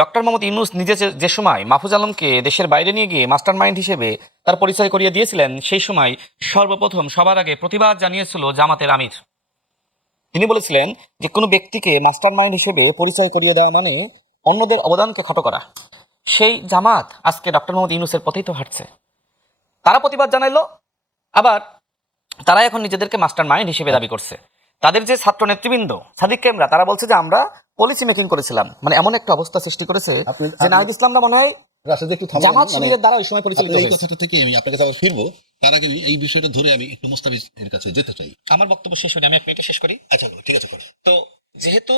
Doctor Mohammad Yunus নিজে যে সময় মাহফুজ আলমকে দেশের বাইরে নিয়ে গিয়ে মাস্টার মাইন্ড হিসেবে তার পরিচয় করিয়ে দিয়েছিলেন, সেই সময় সর্বপ্রথম সবার আগে প্রতিবাদ জানিয়েছিল জামাতের আমির। তিনি বলেছিলেন যে কোনো ব্যক্তিকে মাস্টার মাইন্ড হিসেবে পরিচয় করিয়ে দেওয়া মানে অন্যদের অবদানকে খাটো করা। সেই জামাত আজকে ডক্টর মোহাম্মদ ইউনূসের পথেই তো হাঁটছে। তারা প্রতিবাদ জানাইলো, আবার তারা এখন নিজেদেরকে মাস্টার মাইন্ড হিসেবে দাবি করছে। তাদের যে ছাত্র নেতৃবৃন্দ সাদিক কেমরা, তারা বলছে যে আমরা পলিসি মেকিং করেছিলাম। মানে এমন একটা অবস্থা সৃষ্টি করেছে যে নাহিদ ইসলামরা মনে হয় রাশেদ একটু থামেন, জামাত মানে শিবিরের দ্বারা ওই সময় পরিচালিত এই হয়েছে। কথাটা থেকে আমি আপনার কাছে আবার ফিরবো। তার আগে এই বিষয়টা ধরে আমি একটু মোস্তাফিজ এর কাছে যেতে চাই। আমার বক্তব্য শেষ হয়নি, আমি এক মিনিটে শেষ করি। আচ্ছা, ঠিক আছে, করো। তো যেহেতু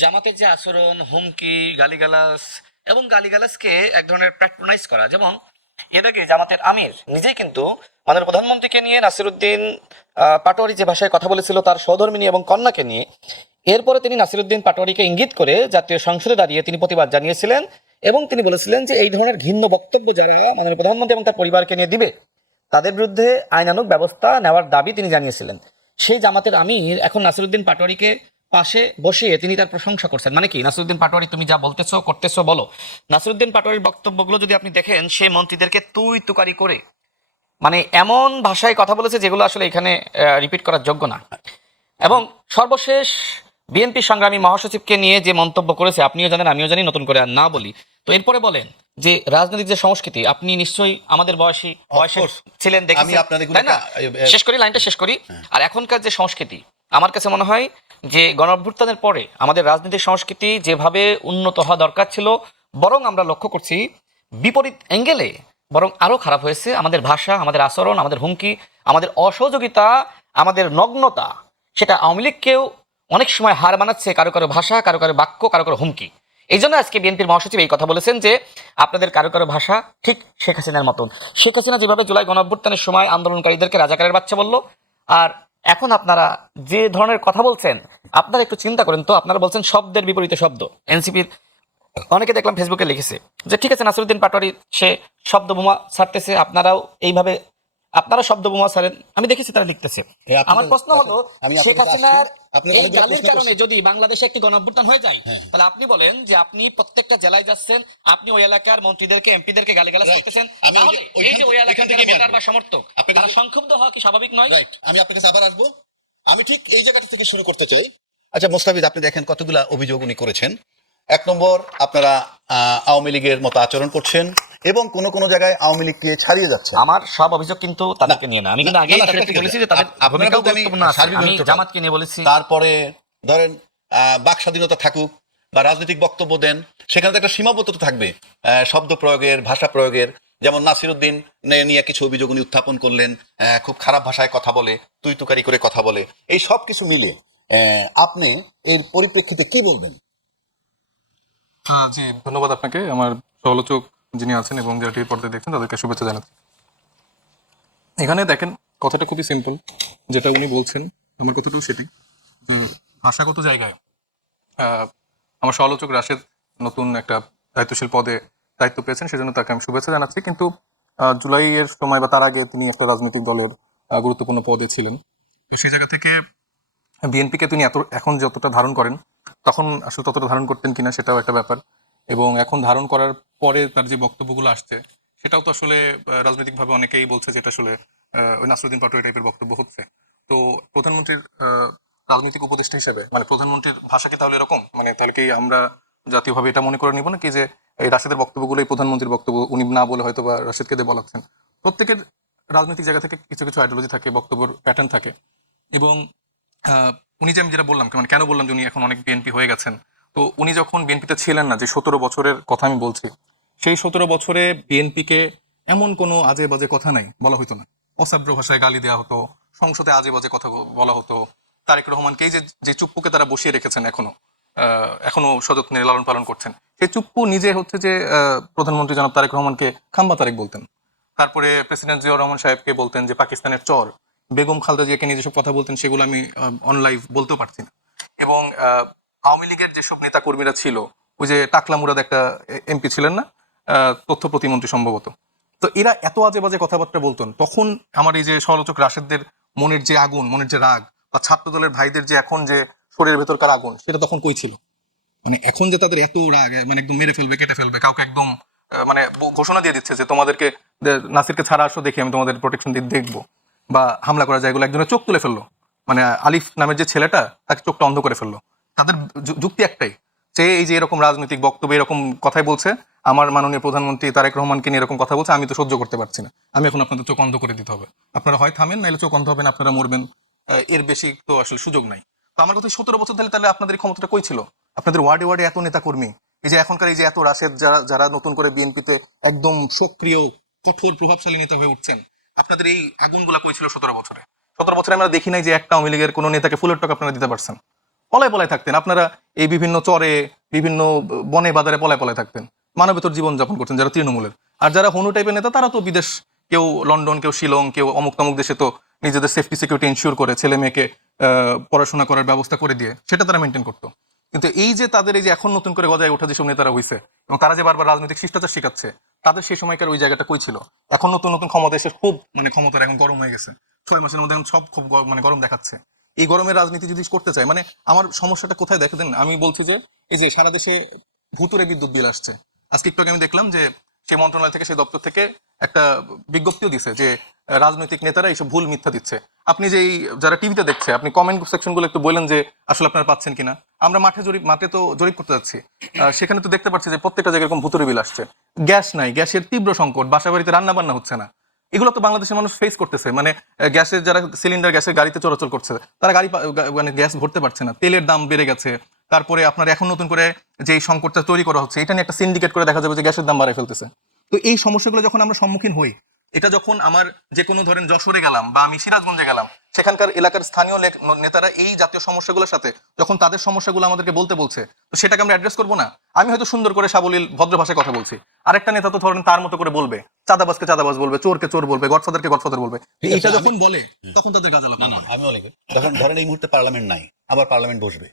জামাতের যে আচরণ, হুমকি, গালিগালাজ এবং গালিগালাজকে এক ধরনের প্যাট্রোনাইজ করা, যেমন এর আগে জামাতের আমির নিজেই কিন্তু মাননীয় প্রধানমন্ত্রীকে নিয়ে নাসিরুদ্দিন পাটোয়ারি যে ভাষায় কথা বলেছিল তার সহধর্মিনী এবং কন্যাকে নিয়ে, এরপরে তিনি নাসিরুদ্দিন পাটোয়ারিকে ইঙ্গিত করে জাতীয় সংসদে দাঁড়িয়ে তিনি প্রতিবাদ জানিয়েছিলেন এবং তিনি বলেছিলেন যে এই ধরনের ঘৃণ্য বক্তব্য যারা মাননীয় প্রধানমন্ত্রী এবং তার পরিবারকে নিয়ে দিবে তাদের বিরুদ্ধে আইনানুগ ব্যবস্থা নেওয়ার দাবি তিনি জানিয়েছিলেন। সেই জামাতের আমির এখন নাসিরুদ্দিন পাটোয়ারিকে পাশে বসিয়ে তিনি তার প্রশংসা করছেন। মানে কি, নাসিরুদ্দিন পাটোয়ারি তুমি যা বলতেছো করতেছো বলো। নাসিরুদ্দিন পাটোয়ারির বক্তব্যগুলো যদি আপনি দেখেন, সে মন্ত্রীদেরকে তুই তুকারি করে মানে এমন ভাষায় কথা বলেছে যেগুলো আসলে এখানে রিপিট করার যোগ্য না। এবং সর্বশেষ বিএনপি সংগ্রামী মহাসচিবকে নিয়ে যে মন্তব্য করেছে, আপনিও জানেন আমিও জানি, নতুন করে আর না বলি। তো এরপরে বলেন যে রাজনৈতিক যে সংস্কৃতি, আপনি নিশ্চয়ই আমাদের বয়সের ছিলেন, দেখেছেন, তাই না? শেষ করি, লাইনটা শেষ করি। আর এখনকার যে সংস্কৃতি, আমার কাছে মনে হয় যে গণঅভ্যুত্থানের পরে আমাদের রাজনৈতিক সংস্কৃতি যেভাবে উন্নত হওয়া দরকার ছিল, বরং আমরা লক্ষ্য করছি বিপরীত অ্যাঙ্গেলে বরং আরো খারাপ হয়েছে। আমাদের ভাষা, আমাদের আচরণ, আমাদের হুমকি, আমাদের অসহযোগিতা, আমাদের নগ্নতা, সেটা আওয়ামী লীগকেও অনেক সময় হার মানাচ্ছে। কারো কারো ভাষা, কারো কারো বাক্য, কারো কারো হুমকি। এই জন্য আজকে বিএনপির মহাসচিব এই কথা বলেছেন যে আপনাদের কারো কারো ভাষা ঠিক শেখ হাসিনার মতন। শেখ হাসিনা যেভাবে জুলাই গণঅভ্যুত্থানের সময় আন্দোলনকারীদেরকে রাজাকারের বাচ্চা বলল, আর এখন আপনারা যে ধরনের কথা বলছেন, আপনারা একটু চিন্তা করেন তো। আপনারা বলছেন শব্দের বিপরীতে শব্দ। এনসিপির অনেকে দেখলাম ফেসবুকে লিখেছে যে ঠিক আছে, নাসিরুদ্দিন পাটোয়ারি সে শব্দ বোমা ছাড়তেছে, আপনারাও এইভাবে আপনারা শব্দ বোমা ছাড়েন। আমি দেখেছি তারা লিখতেছে। আমার প্রশ্ন হলো, শেখ হাসিনার এই গালির কারণে যদি বাংলাদেশে একটি গণঅভ্যুত্থান হয়ে যায়, তাহলে আপনি বলেন যে আপনি প্রত্যেকটা জেলায় যাচ্ছেন, আপনি ওই এলাকার মন্ত্রীদেরকে, এমপিদেরকে গালিগালাজ করতেছেন, তাহলে এই যে ওই এলাকা থেকে ভোটার বা সমর্থক তারা সংক্ষুব্ধ হওয়া কি স্বাভাবিক নয়? আমি আপনার কাছে আবার আসবো। আমি ঠিক এই জায়গাটা থেকে শুরু করতে চাই। আচ্ছা মোস্তাফিজ, আপনি দেখেন কতগুলা অভিযোগ উনি করেছেন। এক নম্বর, আপনারা আওয়ামী লীগের মতো আচরণ করছেন এবং কোন কোন জায়গায় আওয়ামী লীগকে ছাড়িয়ে যাচ্ছে। আমার সব অভিযোগ কিন্তু তাদেরকে নিয়ে না, আমি কিন্তু আগেই তাদেরকে বলেছি যে তাদের ভূমিকাও গুরুত্বপূর্ণ আছে। আমি জামাতকে নিয়ে বলেছি। তারপরে ধরেন বাক স্বাধীনতা থাকুক বা রাজনৈতিক বক্তব্য দেন, সেখানে তো একটা সীমাবদ্ধতা থাকবে শব্দ প্রয়োগের, ভাষা প্রয়োগের। যেমন নাসিরুদ্দিন নিয়ে কিছু অভিযোগ উনি উত্থাপন করলেন, খুব খারাপ ভাষায় কথা বলে, তুই তুকারি করে কথা বলে। এই সব কিছু মিলে আপনি এর পরিপ্রেক্ষিতে কি বলবেন? জি, ধন্যবাদ আপনাকে। আমার সমালোচক যিনি আছেন এবং যারা টিভি পর্দায় দেখছেন তাদেরকে শুভেচ্ছা জানাচ্ছি। এখানে দেখেন, কথাটা খুবই সিম্পল, যেটা উনি বলছেন আমার কথাটাও সেটাই। ভাষাগত জায়গায় আমার সমালোচক রাশেদ নতুন একটা দায়িত্বশীল পদে দায়িত্ব পেয়েছেন, সেজন্য তাকে আমি শুভেচ্ছা জানাচ্ছি। কিন্তু জুলাইয়ের সময় বা তার আগে তিনি একটা রাজনৈতিক দলের গুরুত্বপূর্ণ পদে ছিলেন। সেই জায়গা থেকে বিএনপিকে তিনি এখন যতটা ধারণ করেন, তখন আসলে ততটা ধারণ করতেন কিনা সেটাও একটা ব্যাপার। এবং এখন ধারণ করার পরে তার যে বক্তব্যগুলো আসছে, সেটাও তো আসলে রাজনৈতিকভাবে অনেকেই বলছে যেটা আসলে ওই নাসিরুদ্দিন পাটোয়ারি টাইপের বক্তব্য হচ্ছে। তো প্রধানমন্ত্রীর রাজনৈতিক উপদেষ্টা হিসেবে মানে প্রধানমন্ত্রীর ভাষা কি তাহলে এরকম? মানে তাহলে কি আমরা জাতীয়ভাবে এটা মনে করে নিব না কি যে এই রাশেদের বক্তব্যগুলোই প্রধানমন্ত্রীর বক্তব্য, উনি না বলে হয়তো বা রাশেদকে দিয়ে বলাচ্ছেন? প্রত্যেকের রাজনৈতিক জায়গা থেকে কিছু কিছু আইডিওলজি থাকে, বক্তব্যের প্যাটার্ন থাকে। এবং উনি যে আমি যেটা বললাম, মানে কেন বললাম যে উনি এখন অনেক বিএনপি হয়ে গেছেন, তো উনি যখন বিএনপিতে ছিলেন না, যে 17 বছরের কথা আমি বলছি, সেই 17 বছরে বিএনপিকে এমন কোনো আজে বাজে কথা নাই বলা হতো না। অসাব্র ভাষায় গালি দেওয়া হতো, সংসদে আজে বাজে কথা বলা হতো। তারেক রহমানকে এই যে চুপ্পুকে তারা বসিয়ে রেখেছেন, এখনো সযত্নে লালন পালন করছেন, সেই চুপ্পু নিজে হচ্ছে যে প্রধানমন্ত্রী জনাব তারেক রহমানকে খাম্বা তারেক বলতেন। তারপরে প্রেসিডেন্ট জিয়াউর রহমান সাহেবকে বলতেন যে পাকিস্তানের চর। বেগম খালেদা জিয়াকে নিয়ে যেসব কথা বলতেন, সেগুলো আমি অন লাইভ বলতেও পারছি না। এবং আওয়ামী লীগের যেসব নেতা কর্মীরা ছিল, ওই যে টাকলা মুরাদ একটা এমপি ছিলেন না, তথ্য প্রতিমন্ত্রী সম্ভবত, তো এরা এত আজে বাজে কথাবার্তা বলতেন। তখন আমার এই যে সমালোচক রাশেদদের মনের যে আগুন, মনের যে রাগ, বা ছাত্র দলের ভাইদের যে এখন যে শরীরের ভেতরকার আগুন, সেটা তখন কই ছিল? মানে এখন যে তাদের এত রাগ, মানে একদম মেরে ফেলবে, কেটে ফেলবে, কাউকে একদম মানে ঘোষণা দিয়ে দিচ্ছে যে তোমাদেরকে নাসিরকে ছাড়া আসো, দেখি আমি তোমাদের প্রোটেকশন দিয়ে দেখবো, বা হামলা করা যায়, এগুলো একজনের চোখ তুলে ফেললো, মানে আলিফ নামের যে ছেলেটা তাকে চোখটা অন্ধ করে ফেললো। তাদের যুক্তি একটাই, যে এই যে এরকম রাজনৈতিক বক্তব্য এরকম কথাই বলছে, আমার মাননীয় প্রধানমন্ত্রী তারেক রহমানকে নিয়ে এরকম কথা বলছে, আমি তো সহ্য করতে পারছি না, আমি এখন আপনাদের চোখ অন্ধ করে দিতে হবে, আপনারা হয় থামেন, নাহলে চোখ অন্ধ হবেন, আপনারা মরবেন, এর বেশি তো আসলে সুযোগ নাই। তো আমার কথা 17 বছর ধরে তাহলে আপনাদের এই ক্ষমতাটা কই ছিল? আপনাদের ওয়ার্ডে ওয়ার্ডে এত নেতা কর্মী, এই যে এখনকার এই যে এত রাশেদ, যারা যারা নতুন করে বিএনপিতে একদম সক্রিয় কঠোর প্রভাবশালী নেতা হয়ে উঠছেন, আপনাদের এই আগুনগুলা কই ছিল 17 বছরে? 17 বছরে আমরা দেখি নাই যে একটা আওয়ামী লীগের কোনো নেতাকে ফুলের টাকা আপনারা দিতে পারছেন। পলায় পলায় থাকতেন আপনারা, এই বিভিন্ন চরে, বিভিন্ন বনে বাজারে পলায় পলায় থাকতেন, মানবেতর জীবন যাপন করতেন যারা তৃণমূলের। আর যারা হনু টাইপের নেতা, তারা তো বিদেশ, কেউ লন্ডন, কেউ শিলং, কেউ অমুক তমুক দেশে তো নিজেদের সেফটি সিকিউরিটি ইনশিওর করে ছেলে মেয়েকে পড়াশোনা করার ব্যবস্থা করে দিয়ে সেটা তারা মেনটেন করতো। কিন্তু এই যে তাদের এই যে এখন নতুন করে গজায় ওঠা যেসব নেতারা হয়েছে এবং তারা যে বারবার রাজনৈতিক শিষ্টাচার শিখাচ্ছে, তাদের সেই সময়কার ওই জায়গাটা কই ছিল? এখন নতুন নতুন ক্ষমতা এসে খুব মানে ক্ষমতার এখন গরম হয়ে গেছে, 6 মাসের মধ্যে এখন সব খুব মানে গরম দেখাচ্ছে। এই গরমের রাজনীতি যদি করতে চায়, মানে আমার সমস্যাটা কোথায় দেখে দেন, আমি বলছি যে এই যে সারা দেশে ভুতুরে বিদ্যুৎ বিল আসছে। আজকে একটু আগে আমি দেখলাম যে সেই মন্ত্রণালয় থেকে, সেই দপ্তর থেকে একটা বিজ্ঞপ্তিও দিছে যে রাজনৈতিক নেতারা এইসব ভুল মিথ্যা দিচ্ছে। আপনি যে যারা টিভিতে দেখছে, আপনি কমেন্ট সেকশন গুলো একটু বলেন যে আসলে আপনারা পাচ্ছেন কিনা। আমরা মাঠে তো জরিপ করতে যাচ্ছি, সেখানে তো দেখতে পাচ্ছি যে প্রত্যেকটা জায়গায় এরকম ভুতুরে বিল আসছে। গ্যাস নাই, গ্যাসের তীব্র সংকট, বাসা বাড়িতে রান্না বান্না হচ্ছে না। এগুলো তো বাংলাদেশের মানুষ ফেস করতেছে, মানে গ্যাসের যারা সিলিন্ডার গ্যাসের গাড়িতে চলাচল করছে, তারা মানে গ্যাস ভরতে পারছে না, তেলের দাম বেড়ে গেছে। তারপরে আপনার এখন নতুন করে যে এই সংকটটা তৈরি করা হচ্ছে, এটা নিয়ে একটা সিন্ডিকেট করে দেখা যাবে যে গ্যাসের দাম বাড়ায় ফেলতেছে। তো এই সমস্যাগুলো যখন আমরা সম্মুখীন হই, এটা যখন আমার যে কোনো ধরেন যশোরে গেলাম বা আমি সিরাজগঞ্জে গেলাম, সেখানকার এলাকার স্থানীয় নেতারা এই জাতীয় সমস্যাগুলোর সাথে যখন তাদের সমস্যাগুলো আমাদেরকে বলতে বলছে, তো সেটাকে আমরা অ্যাড্রেস করবো না? আমি হয়তো সুন্দর করে সাবলীল ভদ্র ভাষায় কথা বলছি, আরেকটা নেতা তো ধরেন তার মতো করে বলবে, চাঁদাবাজকে চাঁদাবাজ বলবে, চোরকে চোর বলবে, গডফাদারকে গডফাদার বলবে। ঠিক আছে, এটা যখন বলে তখন তাদের গাজালা না না, আমি অনেক ধরেন এই মুহূর্তে পার্লামেন্ট নাই, আবার পার্লামেন্ট বসবে।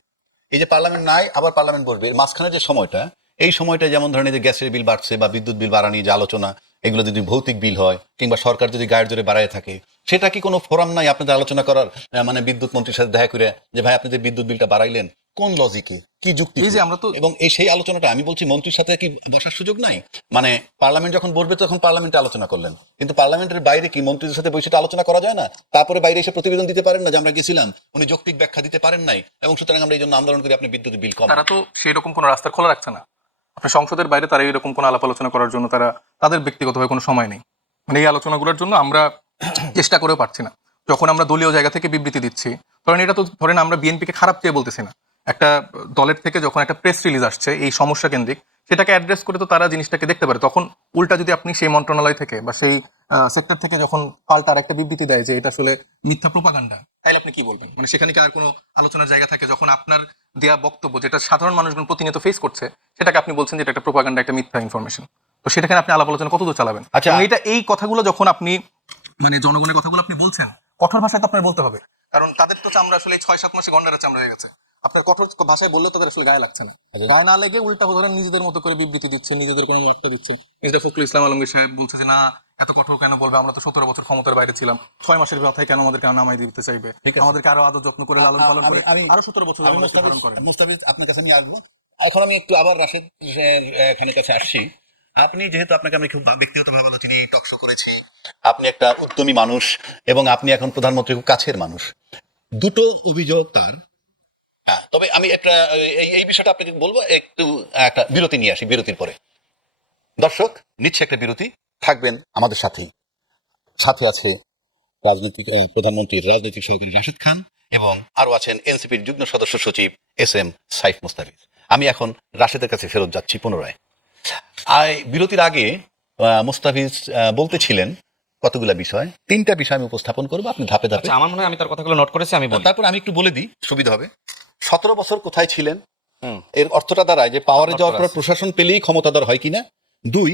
এই যে পার্লামেন্ট নাই আবার পার্লামেন্ট বসবে, এর মাঝখানে যে সময়টা, এই সময়টা যেমন ধরেন এই যে গ্যাসের বিল বাড়ছে বা বিদ্যুৎ বিল বাড়ানি যে আলোচনা, এগুলো যদি ভৌতিক বিল হয় কিংবা সরকার যদি গায়ের জোরে বাড়ায় থাকে, সেটা কি কোনো ফোরাম নাই আপনাদের আলোচনা করার? মানে বিদ্যুৎ মন্ত্রীর সাথে দেখা করে যে ভাই আপনি যে বিদ্যুৎ বিলটা বাড়াইলেন কোন লজিকে, কি যুক্তি? এই যে আমরা তো এবং এই সেই আলোচনাটা আমি বলছি মন্ত্রীর সাথে কি বসার সুযোগ নাই? মানে পার্লামেন্ট যখন বসবে তখন পার্লামেন্টে আলোচনা করলেন, কিন্তু পার্লামেন্টের বাইরে কি মন্ত্রীদের সাথে বসে আলোচনা করা যায় না? তারপরে বাইরে এসে প্রতিবেদন দিতে পারেন না যে আমরা গেছিলাম, উনি যৌক্তিক ব্যাখ্যা দিতে পারেন নাই, এবং সুতরাং আমরা এই জন্য আন্দোলন করি আপনি বিদ্যুৎ বিল কম। তারা তো সেই রকম কোনো রাস্তা খোলা রাখছে না। আপনার সংসদের বাইরে তারা এরকম কোনো আলাপ আলোচনা করার জন্য তাদের ব্যক্তিগতভাবে কোনো সময় নেই। মানে এই আলোচনাগুলোর জন্য আমরা চেষ্টা করেও পারছি না। যখন আমরা দলীয় জায়গা থেকে বিবৃতি দিচ্ছি, ধরেন এটা তো ধরেন আমরা বিএনপিকে খারাপ চেয়ে বলতেছি না, একটা দলের থেকে যখন একটা প্রেস রিলিজ আসছে এই সমস্যা কেন্দ্রিক, সেটাকে অ্যাড্রেস করে তো তারা জিনিসটাকে দেখতে পারে। তখন উল্টা যদি আপনি সেই মন্ত্রণালয় থেকে বা সেই সেক্টর থেকে যখন পাল্টার একটা বিবৃতি দেয় যে এটা আসলে মিথ্যা প্রোপাগান্ডা, তাহলে আপনি কি বলবেন? মানে সেখানে কি আর কোনো আলোচনার জায়গা থাকে যখন আপনার দেয়া বক্তব্য যেটা সাধারণ মানুষজন প্রতিনিয়ত ফেস করছে, সেটাকে আপনি বলছেন যে এটা একটা প্রোপাগান্ডা, একটা মিথ্যা ইনফরমেশন? তো সেটাখানে আপনি আলাপ আলোচনা কতদূর চালাবেন? আচ্ছা। এবং এই কথাগুলো যখন আপনি মানে জনগণের কথাগুলো আপনি বলছেন, কঠোর ভাষায় তো আপনার বলতে হবে, কারণ তাদের তো চামড়া আসলে 6-7 মাসে গন্ডারের চামড়া হয়ে গেছে। আপনার কঠোর ভাষায় বললে তাদের আসলে গায়ে লাগছে না, গায়ে না লেগে উল্টা ধরেন নিজেদের মতো করে বিবৃতি দিচ্ছে, নিজেদের কোনো একটা দিচ্ছে। মিস্টার ফখরুল ইসলাম আলমগীর সাহেব বলছে যে না, এত কঠোর কেন বলবে, আমরা তো 17 বছর ক্ষমতার বাইরে ছিলাম, 6 মাসের কথায় কেন আমাদেরকে নামাই দিতে চাইবে, আমাদেরকে আরো আদর যত্ন করে লালন পালন করে আরো 17 বছর পালন করে। মুস্তাফিজ আপনার কাছে নিয়ে আসবো। এখন আমি একটু আবার রাশেদ খানের কাছে আসছি। আপনি যেহেতু আপনাকে আমি খুব ব্যক্তিগতভাবে চিনি, টক শো করেছি, আপনি একটা উদ্যমী মানুষ এবং আপনি এখন প্রধানমন্ত্রীর খুব কাছের মানুষ। দুটো অভিযোগ তার। তবে আমি একটা এই বিষয়টা আপনাকে বলবো, একটু একটা বিরতি নিয়ে আসি, বিরতির পরে দর্শক নিচ্ছে একটা বিরতি, থাকবেন আমাদের সাথেই। সাথে আছে রাজনৈতিক প্রধানমন্ত্রীর রাজনৈতিক সহকারী রাশেদ খান এবং আরো আছেন এনসিপির যুগ্ম সদস্য সচিব SM সাইফ মুস্তাফিজ। আমি এখন রাশেদের কাছে ফেরত যাচ্ছি পুনরায়। বিরতির আগে মুস্তাফিজ বলতেছিলেন কতগুলা বিষয়, 3টা বিষয় আমি উপস্থাপন করবো, আপনি ধাপে ধাপে। আচ্ছা, আমার মনে হয় আমি তার কথাগুলো নোট করেছি, আমি বলি। তারপর আমি একটু বলে দিই, সুবিধা হবে। 17 বছর কোথায় ছিলেন, এর অর্থটা দাঁড়ায় যে পাওয়ারে যাওয়ার পর প্রশাসন পেলেই ক্ষমতাধর হয় কিনা। 2,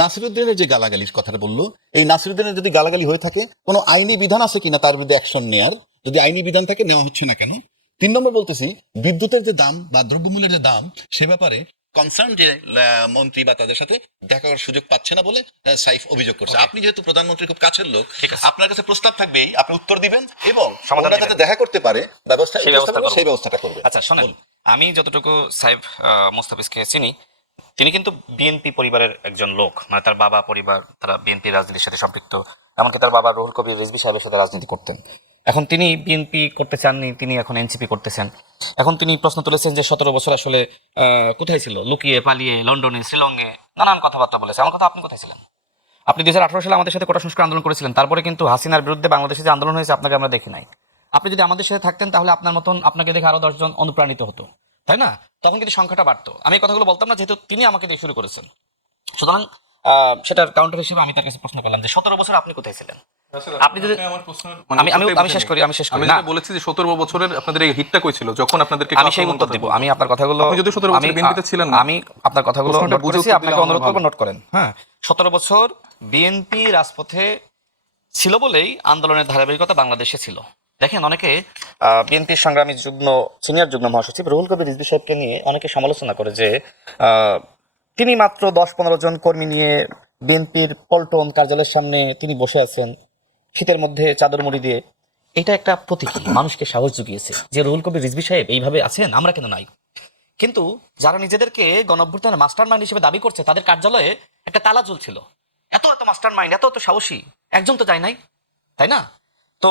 নাসিরুদ্দিনের যে গালাগালির কথাটা বললো, এই নাসিরুদ্দিনের যদি গালাগালি হয়ে থাকে কোনো আইনি বিধান আছে কিনা তার বিরুদ্ধে অ্যাকশন নেয়ার, যদি আইনি বিধান থাকে নেওয়া হচ্ছে না কেন। 3 নম্বর বলতেছি বিদ্যুতের যে দাম বা দ্রব্যমূল্যের যে দাম, সে ব্যাপারে কনসার্ন যে মন্ত্রী বা তাদের সাথে দেখা করার সুযোগ পাচ্ছে না বলে সাইফ অভিযোগ করছে। আপনি যেহেতু প্রধানমন্ত্রীর খুব কাছের লোক, আপনার কাছে প্রস্তাব থাকবেই, আপনি উত্তর দিবেন এবং সমাধান যাতে দেখা করতে পারে ব্যবস্থা, সেই ব্যবস্থাটা করবে। আচ্ছা শোনেন, আমি যতটুকু সাহেব মোস্তাফিজকে চিনি, তিনি কিন্তু বিএনপি পরিবারের একজন লোক, মানে তার বাবা পরিবার তারা বিএনপি রাজনীতির সাথে সম্পৃক্ত, এমনকি তার বাবা রুহুল কবির রিজভী সাহেবের সাথে রাজনীতি করতেন। এখন তিনি বিএনপি করতে চাননি, তিনি এখন এনসিপি করতেছেন। এখন তিনি প্রশ্ন তুলেছেন যে 17 বছর আসলে কোথায় ছিল, লুকিয়ে পালিয়ে লন্ডনে শ্রীলঙ্গে নানান কথাবার্তা বলেছে। আমার কথা, আপনি কোথায় ছিলেন? আপনি 2018 সালে আমাদের সাথে কোটা সংস্কার আন্দোলন করেছিলেন, তারপরে কিন্তু হাসিনার বিরুদ্ধে বাংলাদেশে যে আন্দোলন হয়েছে আপনাকে আমরা দেখি নাই। আপনি যদি আমাদের সাথে থাকতেন তাহলে আপনার মতন আপনাকে দেখে আরো 10 জন অনুপ্রাণিত হতো, তাই না? তখন কিন্তু সংখ্যাটা বাড়তো। আমি এই কথাগুলো বলতাম না, যেহেতু তিনি আমাকে দিয়ে শুরু করেছেন। সুতরাং সেটার কাউন্টার হিসেবে আমি তার কাছে প্রশ্ন করলাম যে 17 বছর আপনি কোথায় ছিলেন? আপনি যদি আমি শেষ করি আমি না, যেটা বলেছি যে 17 বছরের আপনাদের এই হিটটা কই ছিল যখন আপনাদেরকে আমি সেই উত্তর দিব। আমি আপনার কথাগুলো, আপনি যদি 17 বছর বিএনপিতে ছিলেন না, আমি আপনার কথাগুলো প্রশ্নটা নোট বুঝে করেছি, উত্তর আপনাকে দিলে অনুরোধ আমার করবো ভালো। নোট করেন। হ্যাঁ, 17 বছর বিএনপি রাজপথে ছিল বলেই আন্দোলনের ধারাবাহিকতা বাংলাদেশে ছিল। দেখেন, অনেকে বিএনপির সংগ্রামী সিনিয়র যুগ্ম মহাসচিব রুহুল কবির রিজভী সাহেবকে নিয়ে অনেকে সমালোচনা করে যে তিনি মাত্র 10-15 জন কর্মী নিয়ে বিএনপির পল্টন কার্যালয়ের সামনে তিনি বসে আছেন শীতের মধ্যে চাদর মুড়ি দিয়ে। এটা একটা প্রতীকী, মানুষকে সাহস জুগিয়েছে যে রুহুল কবির রিজভী সাহেব এইভাবে আছেন, আমরা কেন নাই? কিন্তু যারা নিজেদেরকে গণঅভ্যুত্থানের মাস্টার মাইন্ড হিসেবে দাবি করছে, তাদের কার্যালয়ে একটা তালা ঝুলছিল। এত মাস্টার মাইন্ড, এত সাহসী একজন তো যায় নাই, তাই না? তো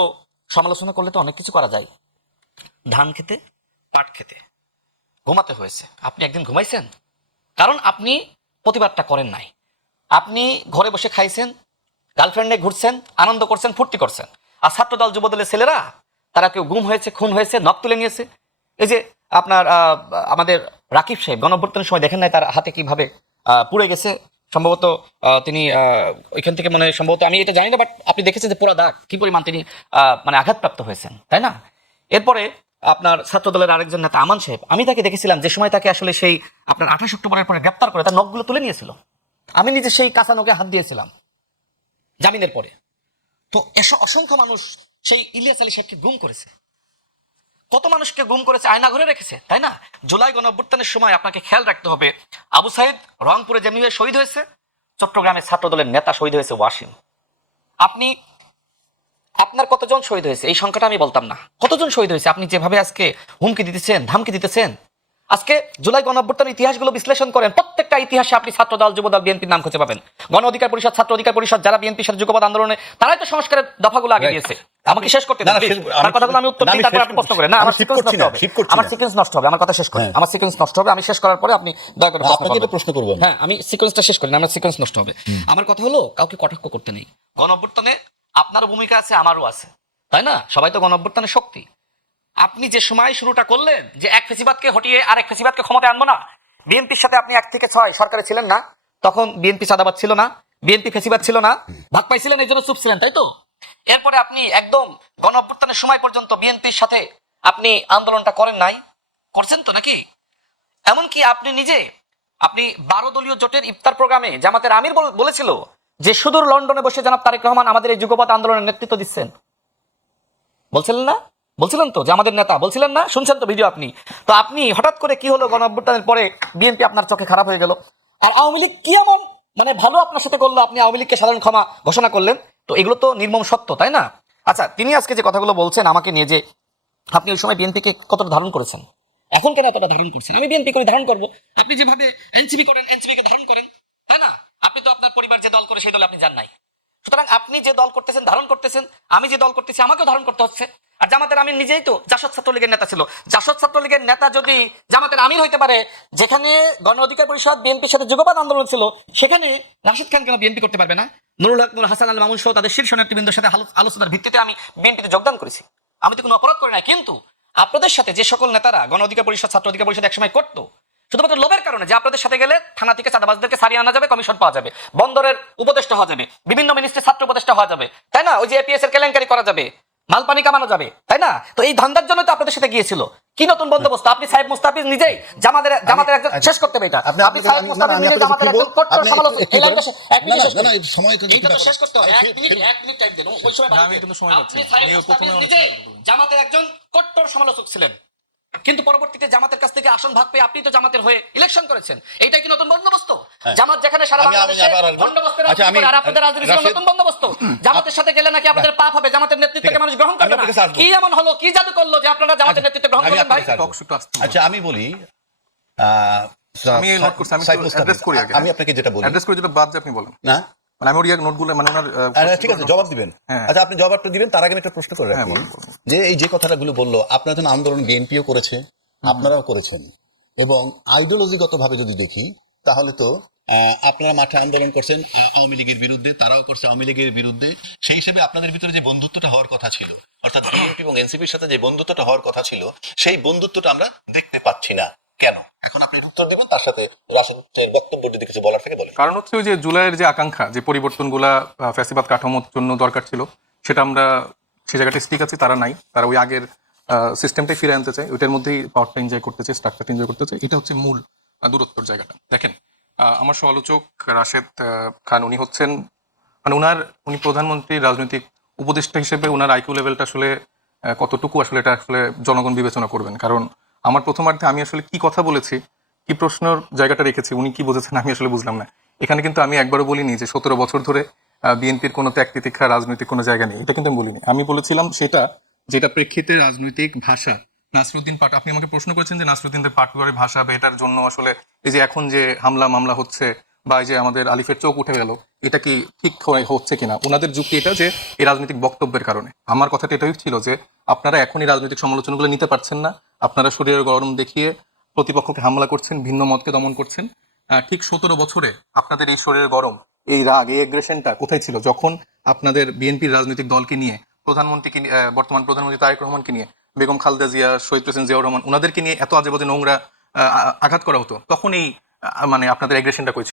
সমালোচনা করলে তো অনেক কিছু করা যায়। ধান খেতে, পাট খেতে ঘুমাতে হয়েছে। আপনি একদিন ঘুমাইছেন? কারণ আপনি প্রতিবাদটা করেন নাই। আপনি ঘরে বসে খাইছেন, গার্লফ্রেন্ডে ঘুরছেন, আনন্দ করছেন, ফুর্তি করছেন। আর ছাত্রদল যুবদলের ছেলেরা তারা কেউ গুম হয়েছে, খুন হয়েছে, নখ তুলে নিয়েছে। এই যে আপনার আমাদের রাকিব সাহেব গণঅভ্যুত্থানের সময় দেখেন নাই তার হাতে কিভাবে পুড়ে গেছে, সম্ভবত তিনি ওইখান থেকে মানে সম্ভবত, আমি এটা জানি না, বাট আপনি দেখেছেন যে পুরো দাগ কি পরিমাণ তিনি মানে আঘাতপ্রাপ্ত হয়েছেন, তাই না? এরপরে আপনার ছাত্রদলের আরেকজন নেতা আমান সাহেব, আমি তাকে দেখেছিলাম যে সময় তাকে আসলে সেই আপনার 28 অক্টোবরের পরে গ্রেপ্তার করে তার নখগুলো তুলে নিয়েছিল। আমি নিজে সেই কাঁচা নখে হাত দিয়েছিলাম জামিনের পরে। তো অসংখ্য মানুষ সেই ইলিয়াস আলী সাহেবকে গুম করেছে, কত মানুষকে গুম করেছে, আয়না ঘরে রেখেছে, তাই না? জুলাই গণঅভ্যুত্থানের সময় আপনাকে খেয়াল রাখতে হবে, আবু সাইদ রংপুরে যেমনিভাবে শহীদ হয়েছে, চট্টগ্রামের ছাত্রদলের নেতা শহীদ হয়েছে ওয়াসিম। আপনি আপনার কতজন শহীদ হয়েছে এই সংখ্যাটা আমি বলতাম না, কতজন শহীদ হয়েছে আপনি যেভাবে আজকে হুমকি দিতেছেন, ধামকি দিতেছেন। আজকে জুলাই গণঅভ্যুত্থানের ইতিহাসগুলো বিশ্লেষণ করেন, প্রত্যেকটা ইতিহাসে আপনি ছাত্রদল যুবদল বিএনপির নাম খুঁজে পাবেন। গণ অধিকার পরিষদ, ছাত্র অধিকার পরিষদ, যারা বিএনপির সাথে যুগপৎ আন্দোলনে, তারাই তো সংস্কারের দফাগুলো আগে দিয়েছে। আমাকে শেষ করতে দিন, তার কথাগুলো আমি উত্তর দিই, তারপর আপনি প্রশ্ন করেন। না, আমার সিকোয়েন্স নষ্ট হবে, আমার সিকোয়েন্স নষ্ট হবে, আমার কথা শেষ করি, আমার সিকোয়েন্স নষ্ট হবে। আমি শেষ করার পরে আপনি দয়া করে প্রশ্ন করব। হ্যাঁ, আমি সিকোয়েন্সটা শেষ করি, না আমার সিকোয়েন্স নষ্ট হবে। আমার কথা হলো, কাউকে কটাক্ষ করতে নেই। গণঅভ্যুত্থানে আপনারও ভূমিকা আছে, আমারও আছে, তাই না? সবাই তো গণঅভ্যুত্থানের শক্তি। আপনি যে সময় শুরুটা করলেন যে এক ফেসিবাদকে হটিয়ে আরেক ফেসিবাদকে ক্ষমতায় আনবো না, বিএনপির সাথে আপনি 1 থেকে 6 সরকারে ছিলেন না, তখন বিএনপি চাঁদাবাদ ছিল না, বিএনপি ফেসিবাদ ছিল না, ভাগ পাইছিলেন, এই জন্য চুপ ছিলেন, তাই তো? এরপরে আপনি একদম গণঅভ্যুত্থানের সময় পর্যন্ত বিএনপির সাথে আপনি আন্দোলনটা করেন নাই, করছেন তো নাকি? এমনকি আপনি নিজে, আপনি 12 দলীয় জোটের ইফতার প্রোগ্রামে জামাতের আমির বলেছিল যে সুদূর লন্ডনে বসে জনাব তারেক রহমান আমাদের এই যুগপৎ আন্দোলনের নেতৃত্ব দিচ্ছেন, বলছিলেন না? বলছিলেন তো যে আমাদের নেতা, বলছিলেন না? শুনছেন তো ভিডিও আপনি। তো আপনি হঠাৎ করে কি হলো, গণঅভ্যুত্থানের পরে বিএনপি আপনার চোখে খারাপ হয়ে গেল, আর আওয়ামী লীগ কি এমন মানে ভালো আপনার সাথে করলো, আপনি আওয়ামী লীগকে সাধারণ ক্ষমা ঘোষণা করলেন। তো এগুলো তো নির্মম সত্য, তাই না? আচ্ছা, তিনি আজকে যে কথাগুলো বলছেন আমাকে নিয়ে, যে আপনি ওই সময় বিএনপিকে কতটা ধারণ করেছেন, এখন কেন এতটা ধারণ করছেন? আমি বিএনপি করে ধারণ করবো, আপনি যেভাবে এনসিপি করেন এনসিপি কে ধারণ করেন, তাই না? আপনি তো আপনার পরিবার যে দল করে সেই দলে আপনি যান নাই। সুতরাং আপনি যে দল করতেছেন ধারণ করতেছেন, আমি যে দল করতেছি আমাকেও ধারণ করতে হচ্ছে। আর জামাতের আমির নিজেই তো জাসদ ছাত্রলীগের নেতা ছিল। জাসদ ছাত্রলীগের নেতা যদি জামাতের আমির হইতে পারে, যেখানে গণ অধিকার পরিষদ বিএনপির সাথে যুগপৎ আন্দোলন ছিল, সেখানে রাশিদ খান কেন বিএনপি করতে পারবে না? নুরুল হক, নূর হাসান আল মামুন সহ তাদের শীর্ষ নেতৃবৃন্দের সাথে আলোচনার ভিত্তিতে আমি বিএনপিতে যোগদান করেছি, আমি তো কোনো অপরাধ করি না। কিন্তু আপনাদের সাথে যে সকল নেতারা গণ অধিকার পরিষদ, ছাত্র অধিকার পরিষদ একসময় করতো, শুধুমাত্র লোভের কারণে যে আপনাদের সাথে গেলে থানা থেকে চাঁদাবাজদেরকে সারিয়ে আনা যাবে, কমিশন পাওয়া যাবে, বন্দরের উপদেষ্টা হওয়া যাবে, বিভিন্ন মিনিস্ট্রির ছাত্র উপদেষ্টা হওয়া যাবে, তাই না? ওই যে এপিএস এর কেলেঙ্কারি করা যাবে, মালপানি কামানো যাবে, তাই না? তো এই ধান্দার জন্য তো আপনাদের সাথে গিয়েছিল। কি নতুন বন্দোবস্ত? আপনি সাহেব মুস্তাফিজ নিজেই জামাতের একজন, শেষ করতে হবে এটা, আপনি সাহেব মুস্তাফিজ নিজে জামাতের একজন কট্টর সমালোচক। এই লাইনটা এক মিনিট শেষ করুন, এইটা তো শেষ করতে হবে, এক মিনিট টাইম দিন, ওই সময় আমি কিন্তু সময় পাচ্ছি আপনি সাহেব মুস্তাফিজ নিজে জামাতের একজন কট্টর সমালোচক ছিলেন, কিন্তু পরবর্তীতে জামাতের কাছ থেকে আসন ভাগ পেয়ে আপনি তো জামাতের হয়ে ইলেকশন করেছেন। এইটা কি নতুন বন্দোবস্ত? জামাত যেখানে সারা বাংলাদেশে বন্দোবস্তের আর আপনাদের রাজনীতি ছিল নতুন বন্দোবস্ত। সত্য জামাতের সাথে গেলে নাকি আপনাদের পাপ হবে, জামাতের নেতৃত্বকে মানুষ গ্রহণ করবে আমি আপনার কাছে না। আসবো। কি এমন হলো, কি জাদু করলো যে আপনারা জামাতের নেতৃত্ব গ্রহণ আমি করবেন আপনার ভাই? কাছে আসবো। টক শুটু আসতে আচ্ছা আমি বলি আমি নোট করছি, আমি সাইদ একটু মুস্তাফিজ, অ্যাড্রেস করি আগে। আমি আপনাকে যেটা বলি অ্যাড্রেস করে যেটা বাদ যে আপনি বলেন, না মানে আমি ওর ইয়ে নোটগুলো মানে ওনার ঠিক আছে জবাব দিবেন। হ্যাঁ। আচ্ছা আপনি জবাবটা দিবেন তার আগে আমি একটা প্রশ্ন করে হ্যাঁ, রাখি বলুন, বলুন। যে এই যে কথাগুলো বললো আপনার জন্য আন্দোলন বিএনপিও করেছে, আপনারাও করেছেন, এবং আইডিওলজিগত ভাবে যদি দেখি তাহলে তো আপনারা মাঠে আন্দোলন করছেন আওয়ামী লীগের বিরুদ্ধে, তারাও করছে আওয়ামী লীগের বিরুদ্ধে। সেই হিসেবে আপনাদের ভিতরে যে বন্ধুত্বটা হওয়ার কথা ছিল, অর্থাৎ বিএনপি এবং এনসিপির সাথে যে বন্ধুত্বটা হওয়ার কথা ছিল, সেই বন্ধুত্বটা আমরা দেখতে পাচ্ছি না কেন? এখন আপনি এর উত্তর দেবেন, তার সাথে রাশেদের বক্তব্য যদি কিছু বলার থাকে বলেন। কারণ হচ্ছে ওই যে জুলাইয়ের যে আকাঙ্ক্ষা, যে পরিবর্তনগুলা ফ্যাসিবাদ কাঠামোর জন্য দরকার ছিল, সেটা আমরা সেই জায়গাটা স্টিক আছে, তারা নাই। তারা ওই আগের সিস্টেমটাই ফিরে আনতে চায়, ওইটার মধ্যেই পাওয়ারটা এনজয় করতে চায়, স্ট্রাকচারটা এনজয় করতে চায়। এটা হচ্ছে মূল দূরত্বর জায়গাটা। দেখেন, আমার সমালোচক রাশেদ খান, উনি হচ্ছেন মানে উনি প্রধানমন্ত্রীর রাজনৈতিক উপদেষ্টা হিসেবে ওনার আইকিউ লেভেলটা আসলে কতটুকু আসলে এটা আসলে জনগণ বিবেচনা করবেন। কারণ আমার প্রথমার্ধে আমি আসলে কি কথা বলেছি, কি প্রশ্নের জায়গাটা রেখেছি, উনি কি বুঝেছেন আমি আসলে বুঝলাম না। এখানে কিন্তু আমি একবারও বলিনি যে 17 বছর ধরে বিএনপির কোনো ত্যাগ তিতিক্ষা রাজনৈতিক কোনো জায়গা নেই, এটা কিন্তু আমি বলিনি। আমি বলেছিলাম সেটা যেটা প্রেক্ষিতে রাজনৈতিক ভাষা, নাসরুদ্দিন পাট, আপনি আমাকে প্রশ্ন করেছেন যে নাসরুদ্দিনদের পাটকুরারি ভাষা বা এটার জন্য আসলে এই যে এখন যে হামলা মামলা হচ্ছে বা এই যে আমাদের আলিফের চোখ উঠে গেল, এটা কি ঠিক হচ্ছে কিনা। ওনাদের যুক্তি এটা যে এই রাজনৈতিক বক্তব্যের কারণে। আমার কথাটা এটাই ছিল যে আপনারা এখন এই রাজনৈতিক সমালোচনাগুলো নিতে পারছেন না, আপনারা শরীরের গরম দেখিয়ে প্রতিপক্ষকে হামলা করছেন, ভিন্ন মতকে দমন করছেন। ঠিক 17 বছরে আপনাদের এই শরীরের গরম, এই রাগ, এই এগ্রেশনটা কোথায় ছিল যখন আপনাদের বিএনপির রাজনৈতিক দলকে নিয়ে, প্রধানমন্ত্রীকে বর্তমান প্রধানমন্ত্রী তারেক রহমানকে নিয়ে, বেগম খালেদা জিয়া, শহীদ প্রেসিডেন্ট জিয়াউর রহমান, ওনাদেরকে নিয়ে এত আজে বাজে নোংরা আঘাত করা হতো, তখন এই মানে আপনাদের এগ্রেশনটা কই ছিল?